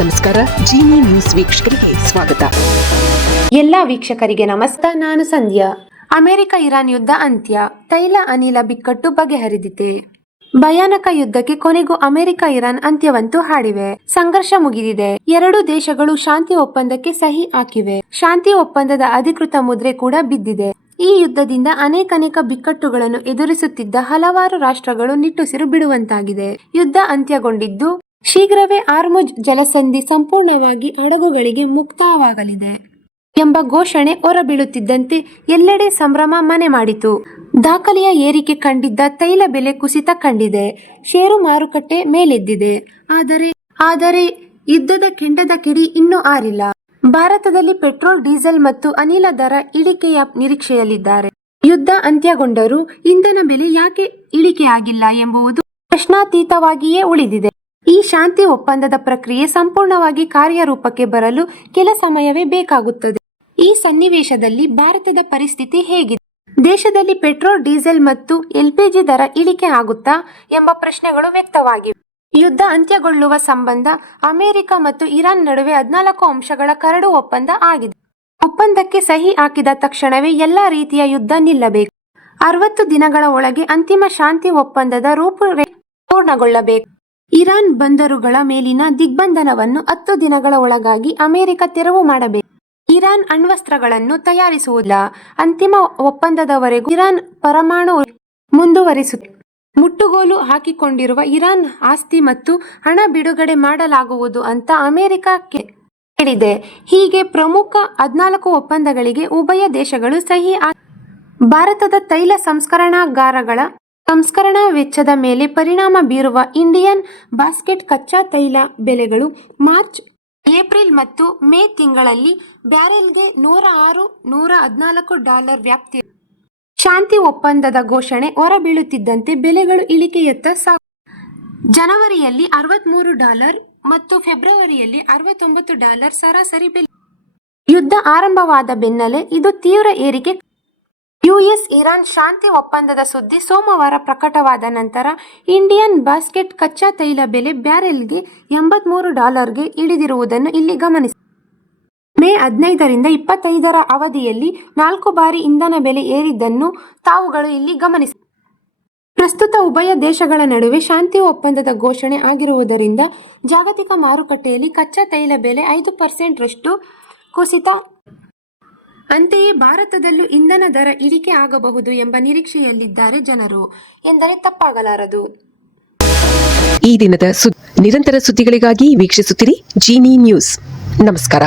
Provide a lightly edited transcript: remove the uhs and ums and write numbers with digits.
ನಮಸ್ಕಾರ. ಜಿನಿ ನ್ಯೂಸ್ ವೀಕ್ಷಕರಿಗೆ ಸ್ವಾಗತ. ಎಲ್ಲ ವೀಕ್ಷಕರಿಗೆ ನಮಸ್ಕಾರ. ನಾನು ಸಂಧ್ಯಾ. ಅಮೆರಿಕ ಇರಾನ್ ಯುದ್ಧ ಅಂತ್ಯ, ತೈಲ ಅನಿಲ ಬಿಕ್ಕಟ್ಟು ಬಗೆಹರಿದಿದೆ. ಭಯಾನಕ ಯುದ್ಧಕ್ಕೆ ಕೊನೆಗೂ ಅಮೆರಿಕ ಇರಾನ್ ಅಂತ್ಯವಂತೂ ಹಾಡಿವೆ. ಸಂಘರ್ಷ ಮುಗಿದಿದೆ. ಎರಡೂ ದೇಶಗಳು ಶಾಂತಿ ಒಪ್ಪಂದಕ್ಕೆ ಸಹಿ ಹಾಕಿವೆ. ಶಾಂತಿ ಒಪ್ಪಂದದ ಅಧಿಕೃತ ಮುದ್ರೆ ಕೂಡ ಬಿದ್ದಿದೆ. ಈ ಯುದ್ಧದಿಂದ ಅನೇಕ ಬಿಕ್ಕಟ್ಟುಗಳನ್ನು ಎದುರಿಸುತ್ತಿದ್ದ ಹಲವಾರು ರಾಷ್ಟ್ರಗಳು ನಿಟ್ಟುಸಿರು ಬಿಡುವಂತಾಗಿದೆ. ಯುದ್ಧ ಅಂತ್ಯಗೊಂಡಿದ್ದು ಶೀಘ್ರವೇ ಹಾರ್ಮುಜ್ ಜಲಸಂಧಿ ಸಂಪೂರ್ಣವಾಗಿ ಹಡಗುಗಳಿಗೆ ಮುಕ್ತವಾಗಲಿದೆ ಎಂಬ ಘೋಷಣೆ ಹೊರಬೀಳುತ್ತಿದ್ದಂತೆ ಎಲ್ಲೆಡೆ ಸಂಭ್ರಮ ಮನೆ ಮಾಡಿತು. ದಾಖಲೆಯ ಏರಿಕೆ ಕಂಡಿದ್ದ ತೈಲ ಬೆಲೆ ಕುಸಿತ ಕಂಡಿದೆ. ಷೇರು ಮಾರುಕಟ್ಟೆ ಮೇಲೆದ್ದಿದೆ. ಆದರೆ ಯುದ್ಧದ ಕೆಂಡದ ಕಿಡಿ ಇನ್ನೂ ಆರಿಲ್ಲ. ಭಾರತದಲ್ಲಿ ಪೆಟ್ರೋಲ್, ಡೀಸೆಲ್ ಮತ್ತು ಅನಿಲ ದರ ಇಳಿಕೆಯ ನಿರೀಕ್ಷೆಯಲ್ಲಿದ್ದಾರೆ. ಯುದ್ಧ ಅಂತ್ಯಗೊಂಡರೂ ಇಂಧನ ಬೆಲೆ ಯಾಕೆ ಇಳಿಕೆಯಾಗಿಲ್ಲ ಎಂಬುದು ಪ್ರಶ್ನಾತೀತವಾಗಿಯೇ ಉಳಿದಿದೆ. ಈ ಶಾಂತಿ ಒಪ್ಪಂದದ ಪ್ರಕ್ರಿಯೆ ಸಂಪೂರ್ಣವಾಗಿ ಕಾರ್ಯರೂಪಕ್ಕೆ ಬರಲು ಕೆಲ ಸಮಯವೇ ಬೇಕಾಗುತ್ತದೆ. ಈ ಸನ್ನಿವೇಶದಲ್ಲಿ ಭಾರತದ ಪರಿಸ್ಥಿತಿ ಹೇಗಿದೆ? ದೇಶದಲ್ಲಿ ಪೆಟ್ರೋಲ್, ಡೀಸೆಲ್ ಮತ್ತು LPG ದರ ಇಳಿಕೆ ಆಗುತ್ತಾ ಎಂಬ ಪ್ರಶ್ನೆಗಳು ವ್ಯಕ್ತವಾಗಿವೆ. ಯುದ್ಧ ಅಂತ್ಯಗೊಳ್ಳುವ ಸಂಬಂಧ ಅಮೆರಿಕ ಮತ್ತು ಇರಾನ್ ನಡುವೆ 14 ಅಂಶಗಳ ಕರಡು ಒಪ್ಪಂದ ಆಗಿದೆ. ಒಪ್ಪಂದಕ್ಕೆ ಸಹಿ ಹಾಕಿದ ತಕ್ಷಣವೇ ಎಲ್ಲಾ ರೀತಿಯ ಯುದ್ಧ ನಿಲ್ಲಬೇಕು. 60 ದಿನಗಳ ಒಳಗೆ ಅಂತಿಮ ಶಾಂತಿ ಒಪ್ಪಂದದ ರೂಪುರೇಷೆ ಪೂರ್ಣಗೊಳ್ಳಬೇಕು. ಇರಾನ್ ಬಂದರುಗಳ ಮೇಲಿನ ದಿಗ್ಬಂಧನವನ್ನು 10 ದಿನಗಳ ಒಳಗಾಗಿ ಅಮೆರಿಕ ತೆರವು ಮಾಡಬೇಕು. ಇರಾನ್ ಅಣ್ವಸ್ತ್ರಗಳನ್ನು ತಯಾರಿಸುವುದಿಲ್ಲ. ಅಂತಿಮ ಒಪ್ಪಂದದವರೆಗೂ ಇರಾನ್ ಪರಮಾಣು ಮುಂದುವರಿಸುತ್ತದೆ. ಮುಟ್ಟುಗೋಲು ಹಾಕಿಕೊಂಡಿರುವ ಇರಾನ್ ಆಸ್ತಿ ಮತ್ತು ಹಣ ಬಿಡುಗಡೆ ಮಾಡಲಾಗುವುದು ಅಂತ ಅಮೆರಿಕ ಹೇಳಿದೆ. ಹೀಗೆ ಪ್ರಮುಖ 14 ಒಪ್ಪಂದಗಳಿಗೆ ಉಭಯ ದೇಶಗಳು ಸಹಿ ಭಾರತದ ತೈಲ ಸಂಸ್ಕರಣಾಗಾರಗಳ ಸಂಸ್ಕರಣಾ ವೆಚ್ಚದ ಮೇಲೆ ಪರಿಣಾಮ ಬೀರುವ ಇಂಡಿಯನ್ ಬಾಸ್ಕೆಟ್ ಕಚ್ಚಾ ತೈಲ ಬೆಲೆಗಳು ಮಾರ್ಚ್, ಏಪ್ರಿಲ್ ಮತ್ತು ಮೇ ತಿಂಗಳಲ್ಲಿ ಬ್ಯಾರೆಲ್ಗೆ $106-114 ವ್ಯಾಪ್ತಿ. ಶಾಂತಿ ಒಪ್ಪಂದದ ಘೋಷಣೆ ಹೊರಬೀಳುತ್ತಿದ್ದಂತೆ ಬೆಲೆಗಳು ಇಳಿಕೆಯತ್ತ ಜನವರಿಯಲ್ಲಿ $63 ಮತ್ತು ಫೆಬ್ರವರಿಯಲ್ಲಿ $69 ಸರಾಸರಿ ಬೆಲೆ. ಯುದ್ಧ ಆರಂಭವಾದ ಬೆನ್ನಲ್ಲೇ ಇದು ತೀವ್ರ ಏರಿಕೆ. US ಇರಾನ್ ಶಾಂತಿ ಒಪ್ಪಂದದ ಸುದ್ದಿ ಸೋಮವಾರ ಪ್ರಕಟವಾದ ನಂತರ ಇಂಡಿಯನ್ ಬಾಸ್ಕೆಟ್ ಕಚ್ಚಾ ತೈಲ ಬೆಲೆ ಬ್ಯಾರೆಲ್ಗೆ $83ಗೆ ಇಳಿದಿರುವುದನ್ನು ಇಲ್ಲಿ ಗಮನಿಸಿ. ಮೇ 15ರಿಂದ 25ರ ಅವಧಿಯಲ್ಲಿ 4 ಬಾರಿ ಇಂಧನ ಬೆಲೆ ಏರಿದ್ದನ್ನು ತಾವುಗಳು ಇಲ್ಲಿ ಗಮನಿಸಿ. ಪ್ರಸ್ತುತ ಉಭಯ ದೇಶಗಳ ನಡುವೆ ಶಾಂತಿ ಒಪ್ಪಂದದ ಘೋಷಣೆ ಆಗಿರುವುದರಿಂದ ಜಾಗತಿಕ ಮಾರುಕಟ್ಟೆಯಲ್ಲಿ ಕಚ್ಚಾ ತೈಲ ಬೆಲೆ 5% ರಷ್ಟು ಕುಸಿತ. ಅಂತೆಯೇ ಭಾರತದಲ್ಲೂ ಇಂಧನ ದರ ಇಳಿಕೆ ಆಗಬಹುದು ಎಂಬ ನಿರೀಕ್ಷೆಯಲ್ಲಿದ್ದಾರೆ ಜನರು ಎಂದರೆ ತಪ್ಪಾಗಲಾರದು. ಈ ದಿನದ ನಿರಂತರ ಸುದ್ದಿಗಳಿಗಾಗಿ ವೀಕ್ಷಿಸುತ್ತಿರಿ ಜಿನಿ ನ್ಯೂಸ್. ನಮಸ್ಕಾರ.